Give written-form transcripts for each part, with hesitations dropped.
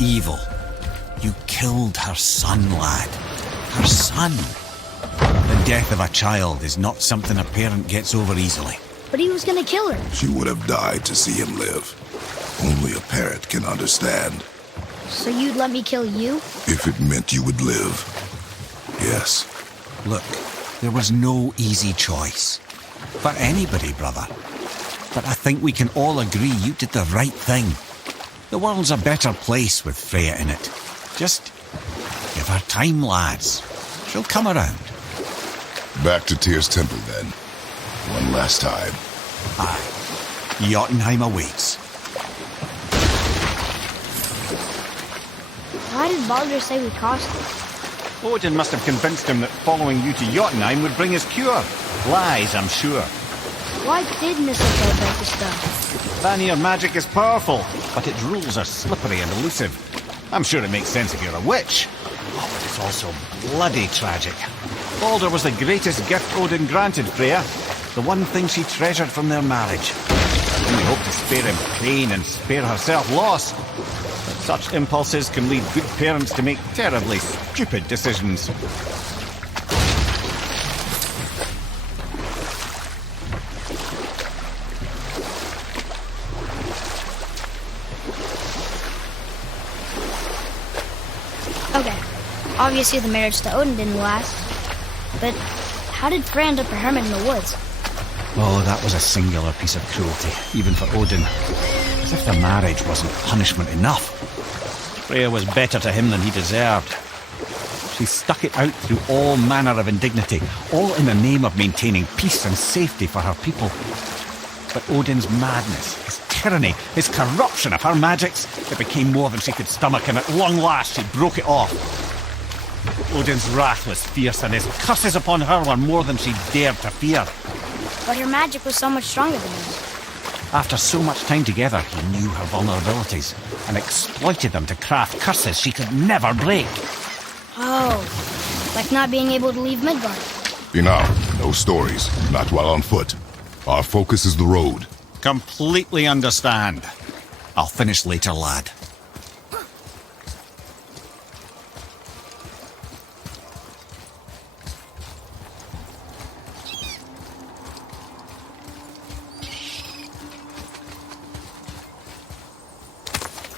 evil. You killed her son, lad. Her son. The death of a child is not something a parent gets over easily. But he was gonna kill her. She would have died to see him live. Only a parent can understand. So you'd let me kill you? If it meant you would live. Yes. Look, there was no easy choice. For anybody, brother. But I think we can all agree you did the right thing. The world's a better place with Freya in it. Just give her time, lads. She'll come around. Back to Tyr's temple, then. One last time. Aye. Jotunheim awaits. Why did Baldur say we crossed it? Odin must have convinced him that following you to Jotunheim would bring his cure. Lies, I'm sure. Why did Mistletoe break the spell? Vanir magic is powerful, but its rules are slippery and elusive. I'm sure it makes sense if you're a witch. Oh, but it's also bloody tragic. Baldur was the greatest gift Odin granted Freya. The one thing she treasured from their marriage. She only hoped to spare him pain and spare herself loss. But such impulses can lead good parents to make terribly stupid decisions. Okay, obviously the marriage to Odin didn't last. But how did Freya end up a hermit in the woods? Oh, that was a singular piece of cruelty, even for Odin. As if the marriage wasn't punishment enough. Freya was better to him than he deserved. She stuck it out through all manner of indignity, all in the name of maintaining peace and safety for her people. But Odin's madness, his tyranny, his corruption of her magics, it became more than she could stomach, and at long last she broke it off. Odin's wrath was fierce, and his curses upon her were more than she dared to fear. But her magic was so much stronger than his. After so much time together, he knew her vulnerabilities and exploited them to craft curses she could never break. Oh, like not being able to leave Midgard. Enough. No stories. Not while on foot. Our focus is the road. Completely understand. I'll finish later, lad.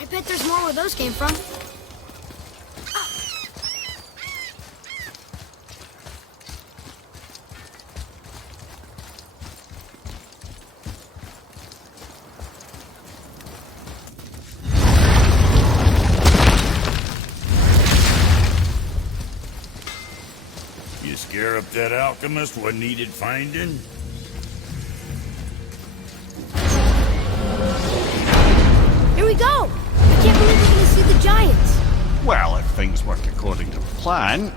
I bet there's more where those came from. You scare up that alchemist what needed finding? Here we go! I can't believe we're gonna see the giants. Well, if things work according to plan...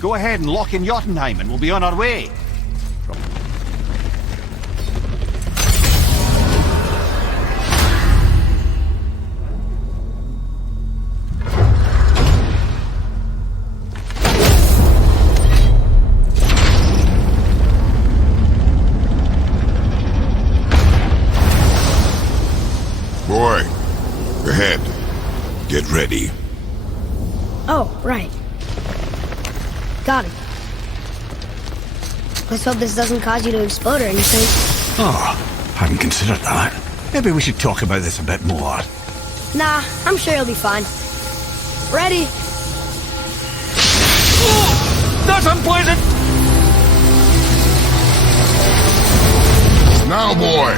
Go ahead and lock in Jotunheim and we'll be on our way. Boy, ahead. Get ready. Oh, right. Got it. Let's hope this doesn't cause you to explode or anything. Oh, hadn't considered that. Maybe we should talk about this a bit more. Nah, I'm sure you'll be fine. Ready? That's unpleasant! Now, boy!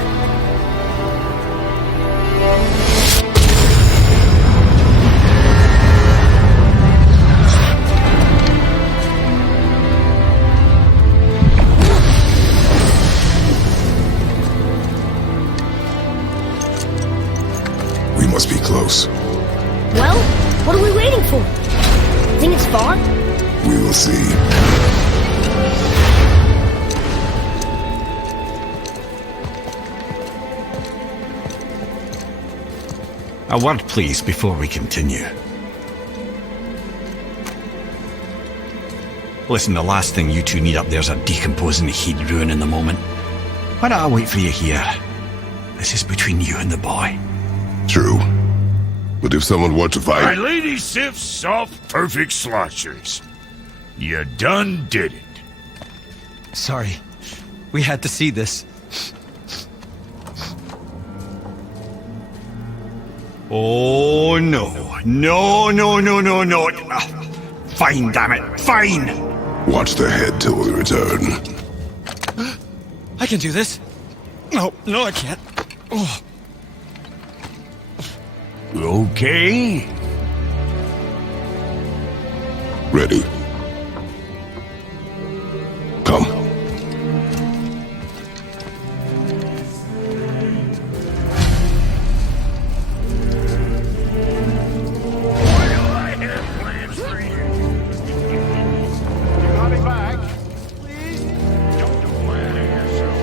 We must be close. Well, what are we waiting for? Think it's far? We will see. A word, please, before we continue. Listen, the last thing you two need up there's a decomposing heat ruin in the moment. Why don't I wait for you here? This is between you and the boy. True. But if someone were to My fight... lady Sif's soft, perfect sloshers. You done did it. Sorry. We had to see this. Oh, no. No, no, no, no, no. Fine, damn it. Fine. Watch their head till we return. I can do this. No, no, I can't. Oh. Okay. Ready. Come. I have plans for you. You got me back. Please? Don't flatter yourself.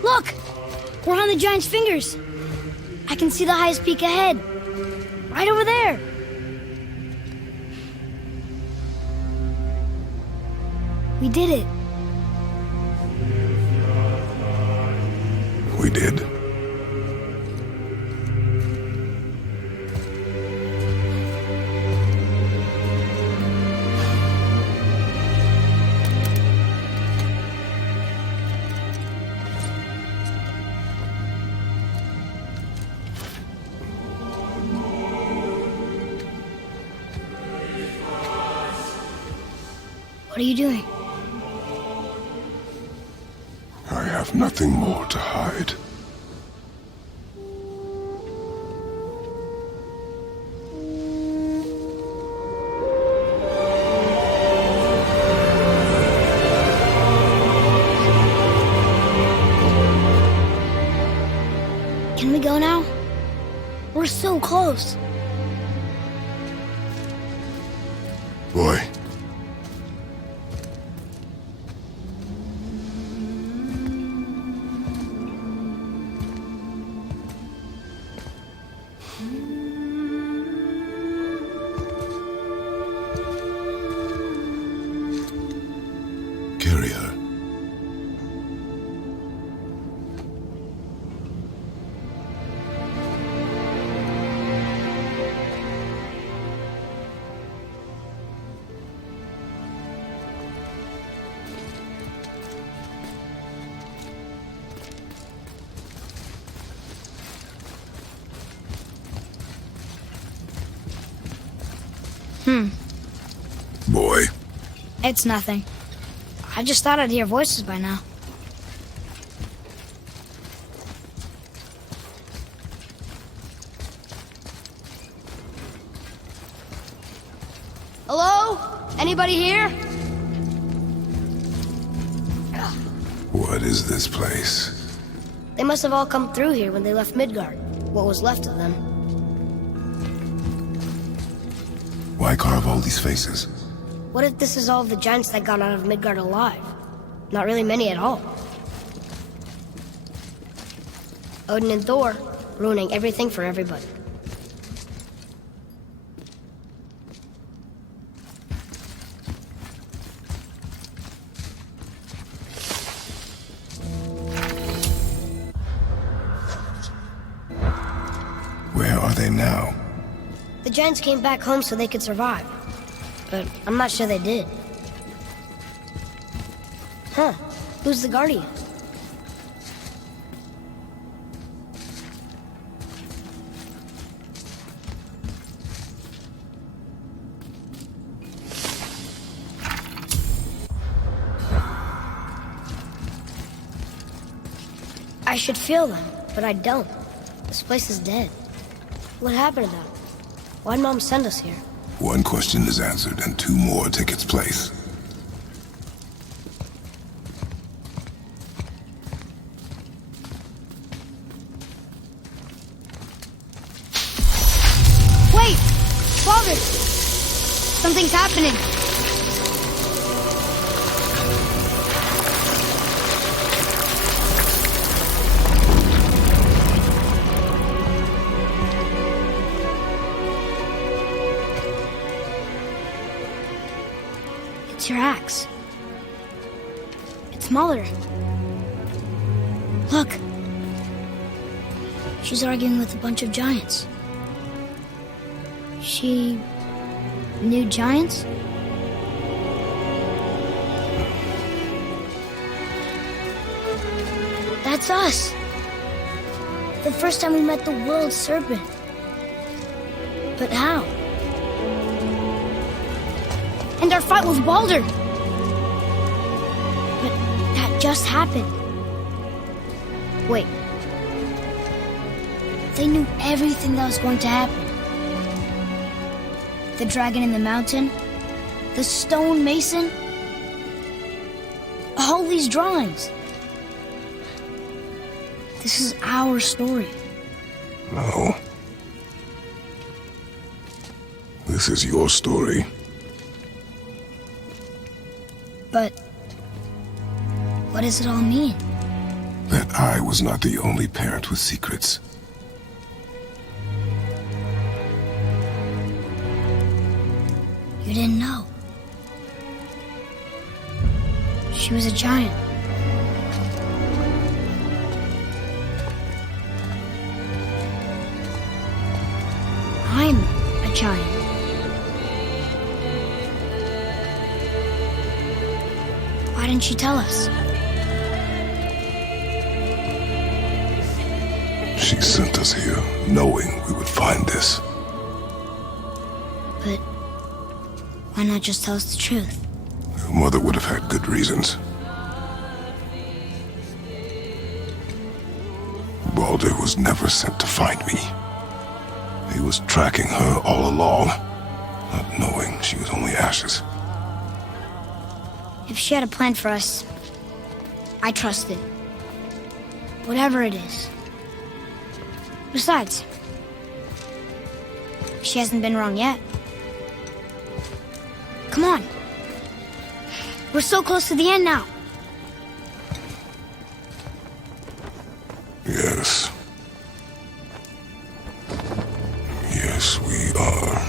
Look! We're on the giant's fingers. I can see the highest peak ahead. Right over there. We did it. We did. What are you doing? I have nothing more to hide. Can we go now? We're so close. Boy. Carry her. Boy. It's nothing. I just thought I'd hear voices by now. Hello? Anybody here? What is this place? They must have all come through here when they left Midgard. What was left of them. Why carve all these faces? What if this is all the giants that got out of Midgard alive? Not really many at all. Odin and Thor, ruining everything for everybody. Where are they now? The giants came back home so they could survive. but I'm not sure they did. Huh. Who's the Guardian? I should feel them, but I don't. This place is dead. What happened to them? Why'd Mom send us here? One question is answered, and two more take its place. Wait! Father! Something's happening. It's your axe. It's Mother. Look. She's arguing with a bunch of giants. She knew giants? That's us. The first time we met the world serpent. But how? And our fight with Baldur. But that just happened. Wait. They knew everything that was going to happen. The dragon in the mountain, the stone mason, all these drawings. This is our story. No. This is your story. But what does it all mean? That I was not the only parent with secrets. You didn't know. She was a giant. I'm a giant. Why didn't she tell us? She sent us here, knowing we would find this. But why not just tell us the truth? Your mother would have had good reasons. Baldur was never sent to find me. He was tracking her all along, not knowing she was only ashes. If she had a plan for us, I trust it. Whatever it is. Besides, she hasn't been wrong yet. Come on. We're so close to the end now. Yes. Yes, we are.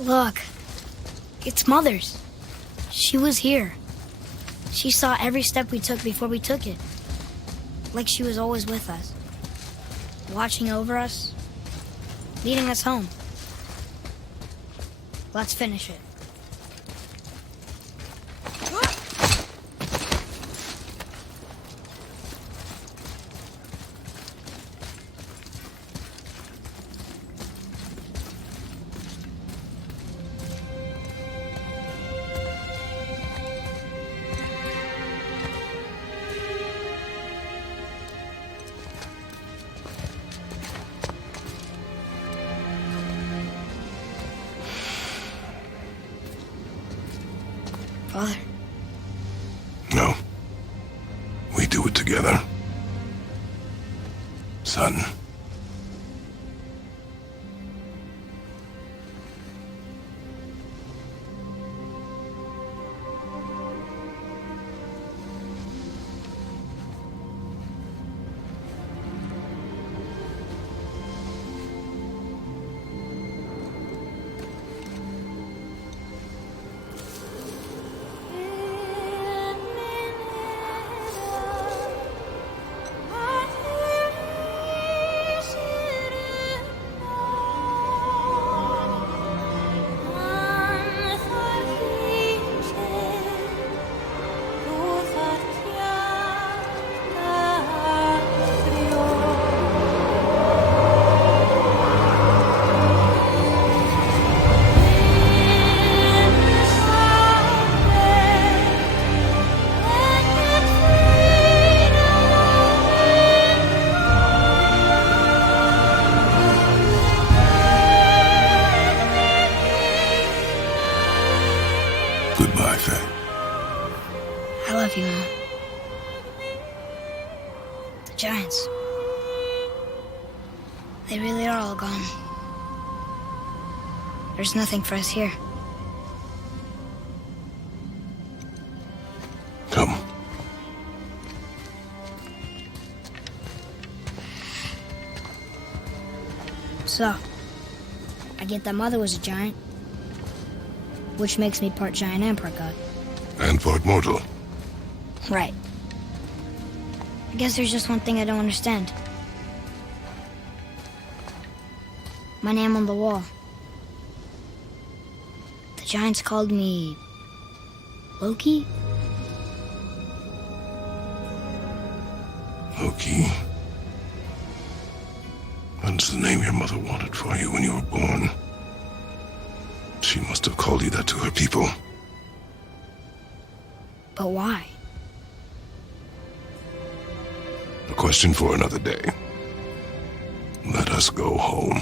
Look, it's Mother's. She was here. She saw every step we took before we took it. Like she was always with us. Watching over us. Leading us home. Let's finish it. Father. No. We do it together. Son. love you, Mom. The giants. They really are all gone. There's nothing for us here. Come. So, I get that Mother was a giant, which makes me part giant and part god. And part mortal. Right. I guess there's just one thing I don't understand. My name on the wall. The giants called me... Loki? Loki. That's the name your mother wanted for you when you were born. She must have called you that to her people. But why? A question for another day. Let us go home.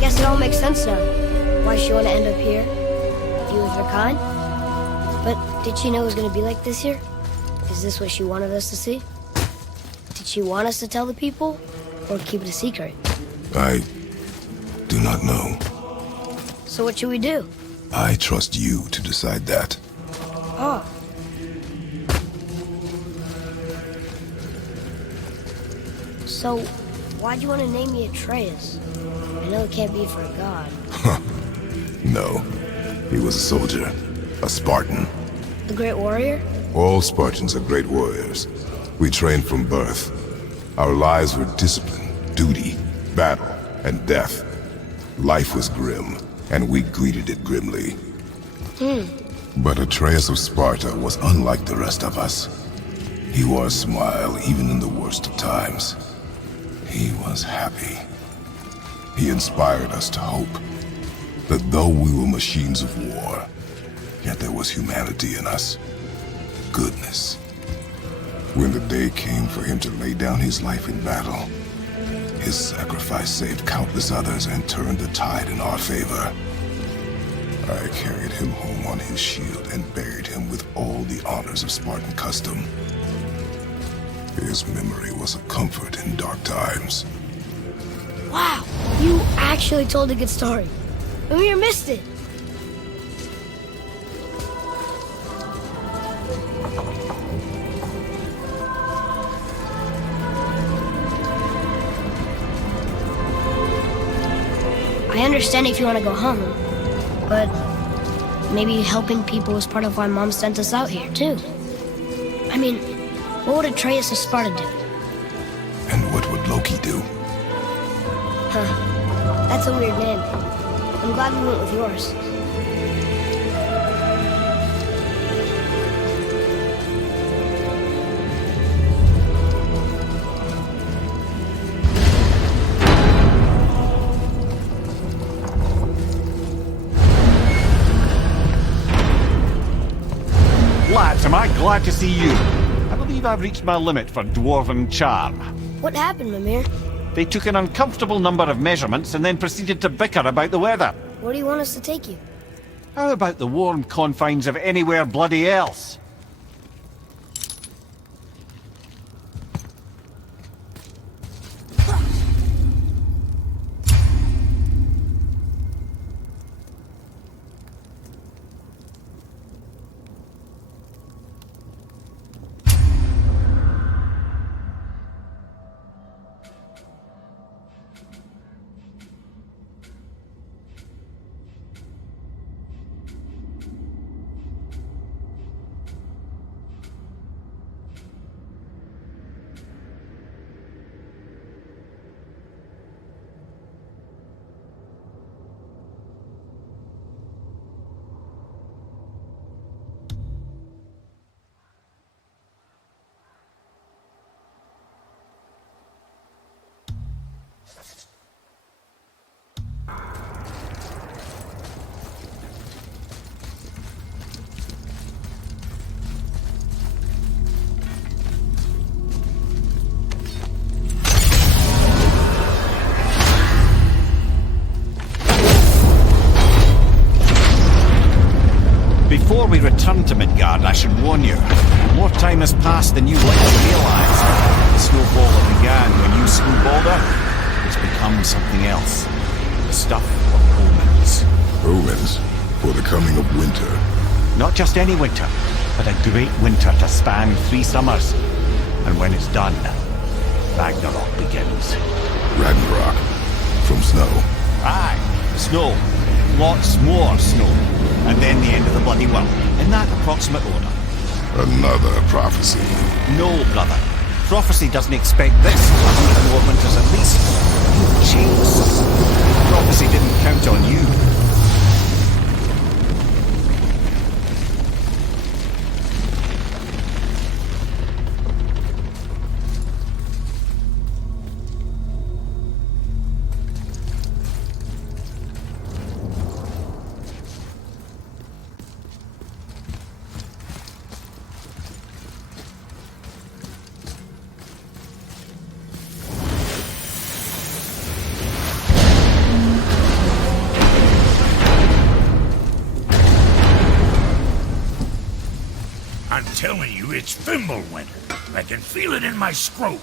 Guess it all makes sense now. Why she want to end up here? Be with her kind? But did she know it was going to be like this here? Is this what she wanted us to see? Did she want us to tell the people? Or keep it a secret? I do not know. So what should we do? I trust you to decide that. Oh. So, why'd you want to name me Atreus? I know it can't be for a god. No. He was a soldier. A Spartan. The Great Warrior? All Spartans are great warriors. We trained from birth. Our lives were discipline, duty, battle, and death. Life was grim, and we greeted it grimly. But Atreus of Sparta was unlike the rest of us. He wore a smile even in the worst of times. He was happy. He inspired us to hope that though we were machines of war, yet there was humanity in us. Goodness. When the day came for him to lay down his life in battle, his sacrifice saved countless others and turned the tide in our favor. I carried him home on his shield and buried him with all the honors of Spartan custom. His memory was a comfort in dark times. Wow, you actually told a good story. And we missed it. I understand if you want to go home, but maybe helping people was part of why Mom sent us out here, too. I mean, what would Atreus of Sparta do? And what would Loki do? Huh. That's a weird name. I'm glad we went with yours. Lads, am I glad to see you. I believe I've reached my limit for dwarven charm. What happened, Mimir? They took an uncomfortable number of measurements and then proceeded to bicker about the weather. Where do you want us to take you? How about the warm confines of anywhere bloody else? Before we return to Midgard, I should warn you. More time has passed than you likely realise. The snowball that began when you slew Balder has become something else. The stuff of omens. Omens for the coming of winter. Not just any winter, but a great winter to span 3 summers. And when it's done, Ragnarok begins. Ragnarok. From snow. Aye, snow. Lots more snow. And then the end of the bloody world. In that approximate order. Another prophecy. No, brother. Prophecy doesn't expect this. 100 more winters at least. You've changed something. Prophecy didn't count on you. I'm telling you, it's Fimbulwinter. I can feel it in my scrote.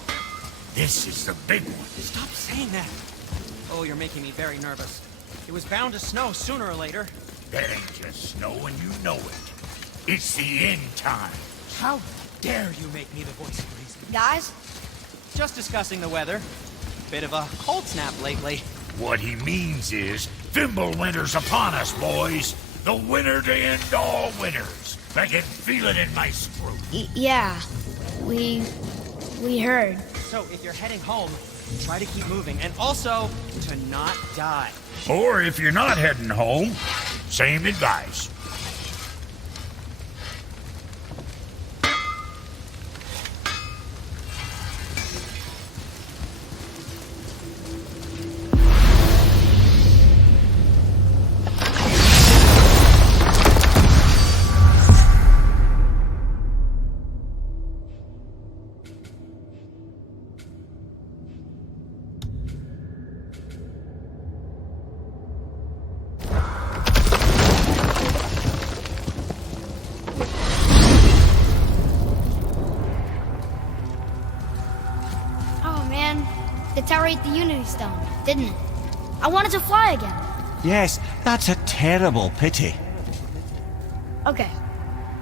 This is the big one. Stop saying that. Oh, you're making me very nervous. It was bound to snow sooner or later. That ain't just snow, and you know it. It's the end time. How dare you make me the voice of reason? Guys, Just discussing the weather. Bit of a cold snap lately. What he means is, Fimbulwinter's upon us, boys. The winter to end all winters. I can feel it in my scrote. yeah, we heard. So if you're heading home, try to keep moving. And also, to not die. Or if you're not heading home, same advice. Oh man, the tower ate the Unity Stone, didn't it? I wanted to fly again. Yes, that's a terrible pity. Okay,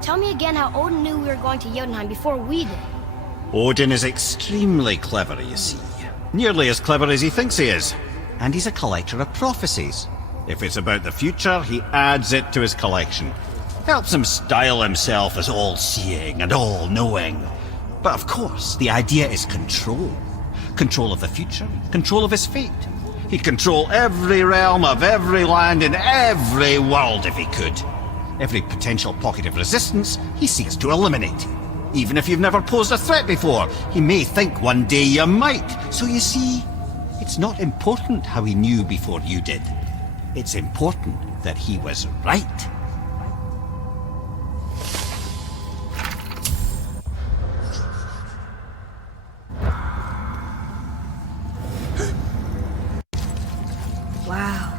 tell me again how Odin knew we were going to Jotunheim before we did. Odin is extremely clever, you see. Nearly as clever as he thinks he is. And he's a collector of prophecies. If it's about the future, he adds it to his collection. Helps him style himself as all-seeing and all-knowing. But of course, the idea is control. Control of the future, control of his fate. He'd control every realm of every land in every world if he could. Every potential pocket of resistance, he seeks to eliminate. Even if you've never posed a threat before, he may think one day you might. So you see, it's not important how he knew before you did. It's important that he was right. Wow.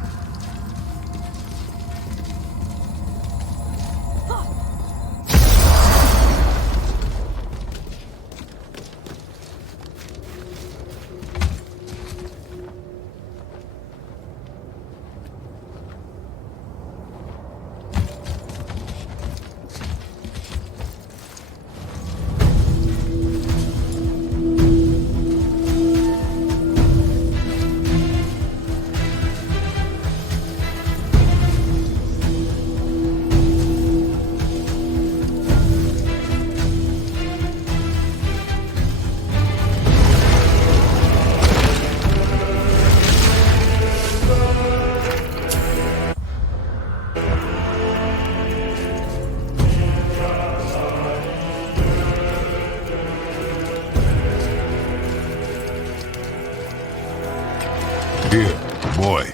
Here, boy.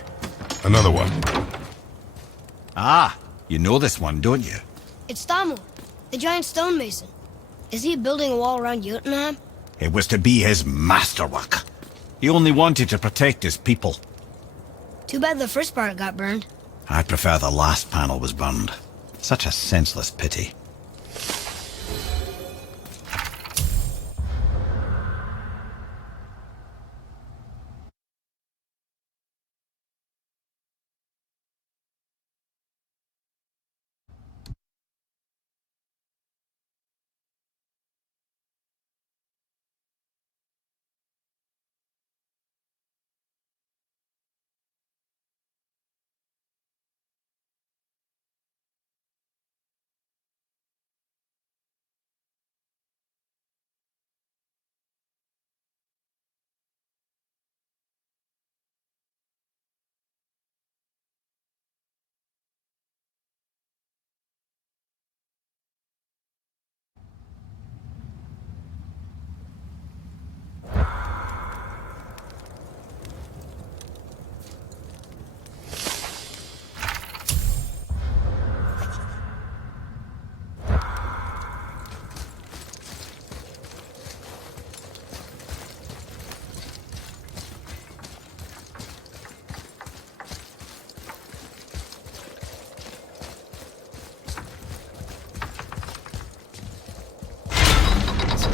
Another one. Ah, you know this one, don't you? It's Thamur, the giant stonemason. Is he building a wall around Jotunheim? It was to be his masterwork. He only wanted to protect his people. Too bad the first part got burned. I prefer the last panel was burned. Such a senseless pity.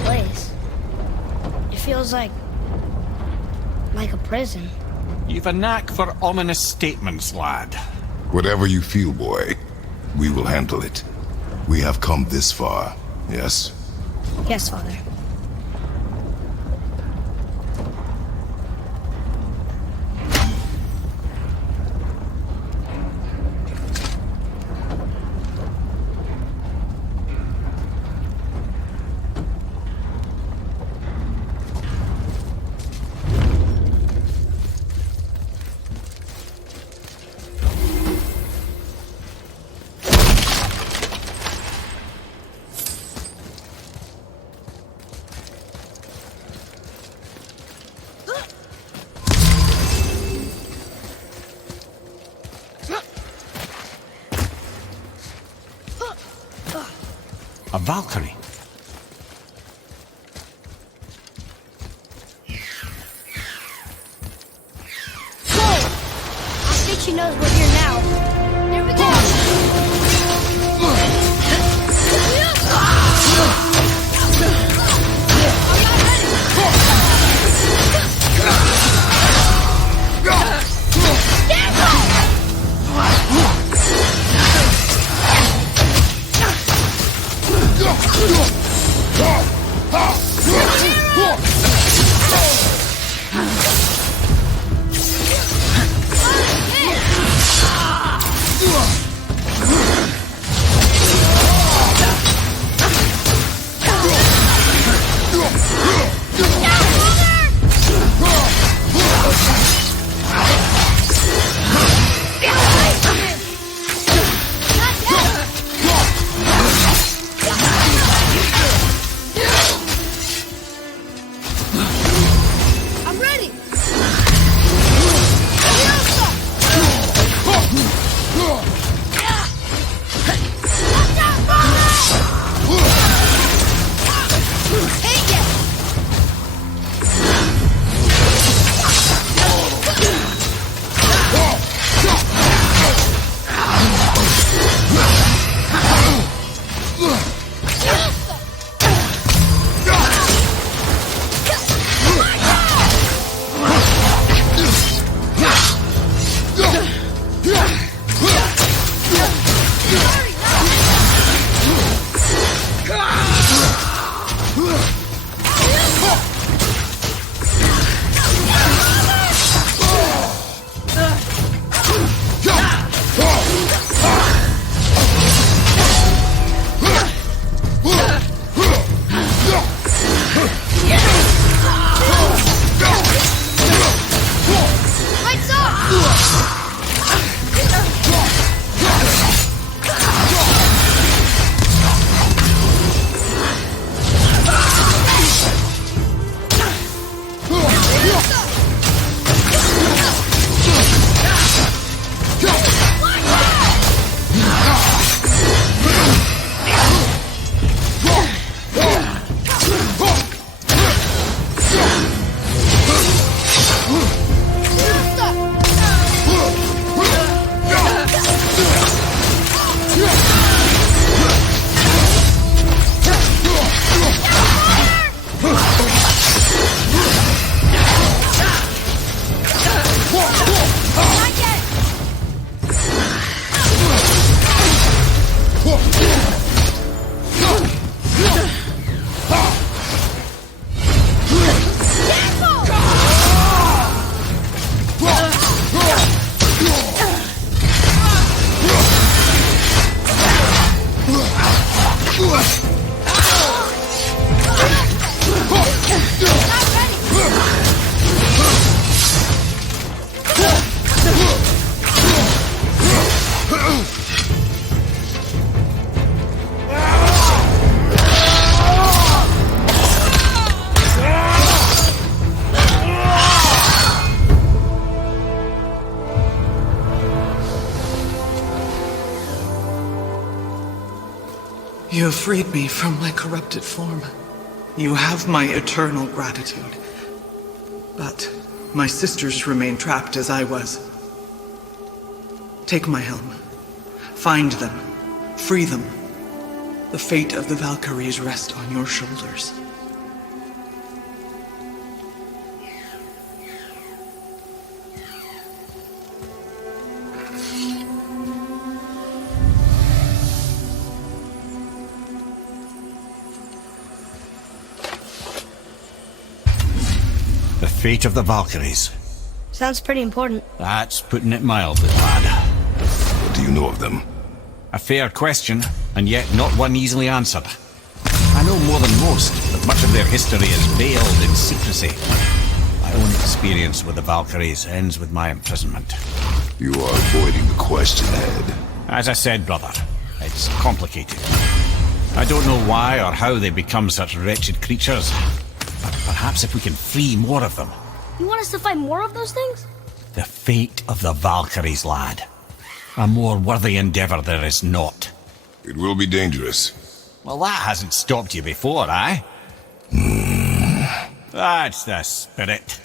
Place. It feels like a prison. You've a knack for ominous statements, lad. Whatever you feel, boy, we will handle it. We have come this far, yes? Yes, Father. A Valkyrie. I think she knows we're here now. Here we go! I'm ready! You have freed me from my corrupted form. You have my eternal gratitude. But my sisters remain trapped as I was. Take my helm. Find them. Free them. The fate of the Valkyries rests on your shoulders. The fate of the Valkyries. Sounds pretty important. That's putting it mildly, lad. What do you know of them? A fair question, and yet not one easily answered. I know more than most, but much of their history is veiled in secrecy. My own experience with the Valkyries ends with my imprisonment. You are avoiding the question, Ed. As I said, brother, it's complicated. I don't know why or how they become such wretched creatures, but perhaps if we can free more of them. You want us to fight more of those things? The fate of the Valkyries, lad. A more worthy endeavor there is not. It will be dangerous. Well, that hasn't stopped you before, eh? That's the spirit.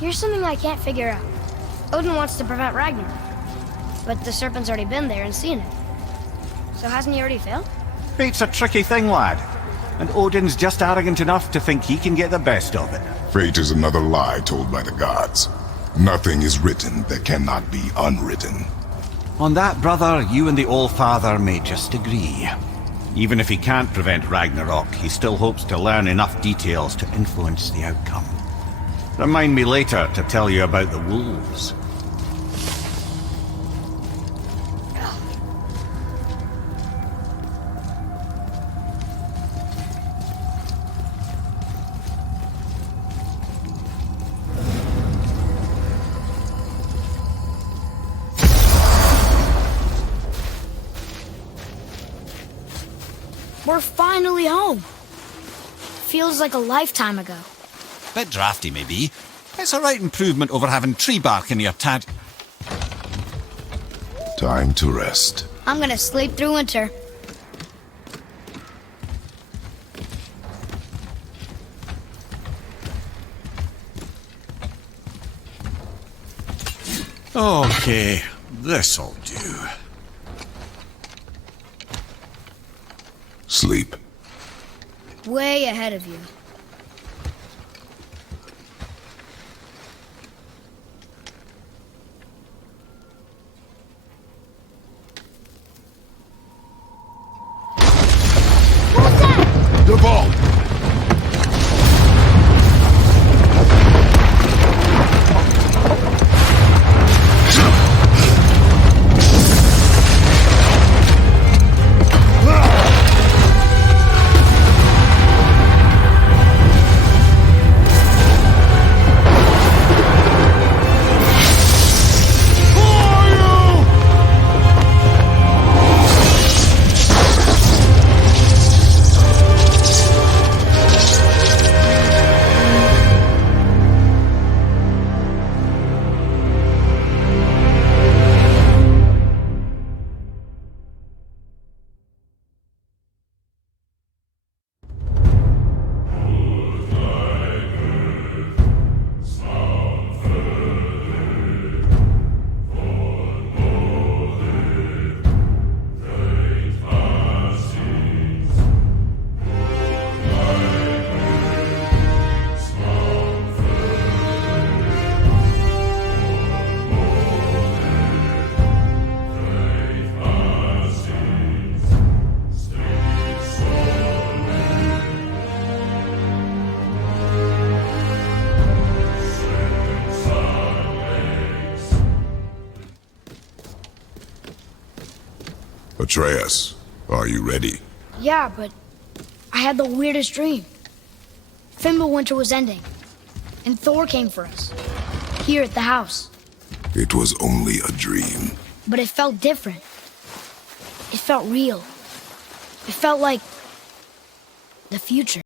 Here's something I can't figure out. Odin wants to prevent Ragnarok, but the serpent's already been there and seen it. So hasn't he already failed? Fate's a tricky thing, lad. And Odin's just arrogant enough to think he can get the best of it. Fate is another lie told by the gods. Nothing is written that cannot be unwritten. On that, brother, you and the All-Father may just agree. Even if he can't prevent Ragnarok, he still hopes to learn enough details to influence the outcome. Remind me later to tell you about the wolves. We're finally home. Feels like a lifetime ago. Bit drafty, maybe. It's a right improvement over having tree bark in your tad. Time to rest. I'm gonna sleep through winter. Okay, this'll do. Sleep. Way ahead of you. The ball! Atreus, are you ready? Yeah, but I had the weirdest dream. Fimbulwinter was ending, and Thor came for us, here at the house. It was only a dream. But it felt different. It felt real. It felt like the future.